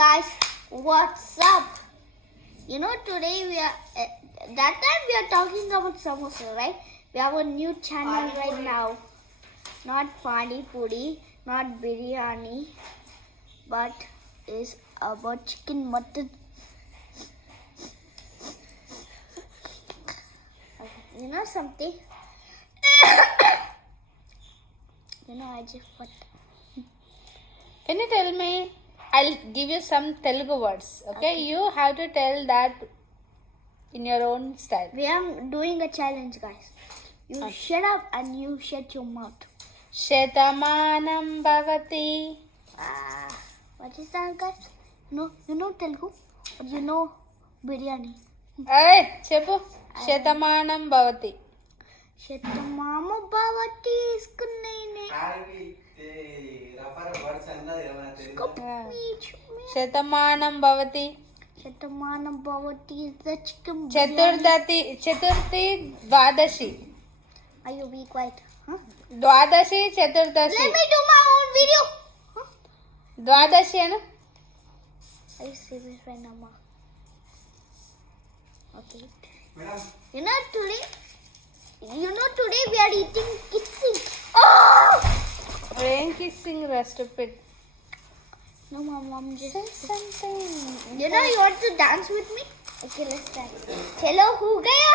guys, what's up? You know, today we are that time we are talking about samosa, right? We have a new channel right now. Not pani puri, not biryani, but is about chicken mutton. You know something? You know, I just what? Can you tell me? I'll give you some Telugu words. Okay? You have to tell that in your own style. We are doing a challenge, guys. You shut up and you shut your mouth. Shetamanam bhavati. What is that, guys? No, you know Telugu, or you know biryani. Hey, chepu. Shetamanam bhavati. Shetamama bhavati iskunnaine. Shetamanam bhavati. Shetamana bhavati is the chicken biryani. Chaturthi Dwadashi. Are you be quiet? Huh? Dwadashi Chaturdashi. Let me do my own video. Huh? Dwadashi anu. Are you serious right now, Ma? Okay. Madam. You know today we are eating kissing. Oh! Rain kissing stupid. No, my mom just Say something. You know you want to dance with me? Okay, let's dance. Chalo, ho gaya?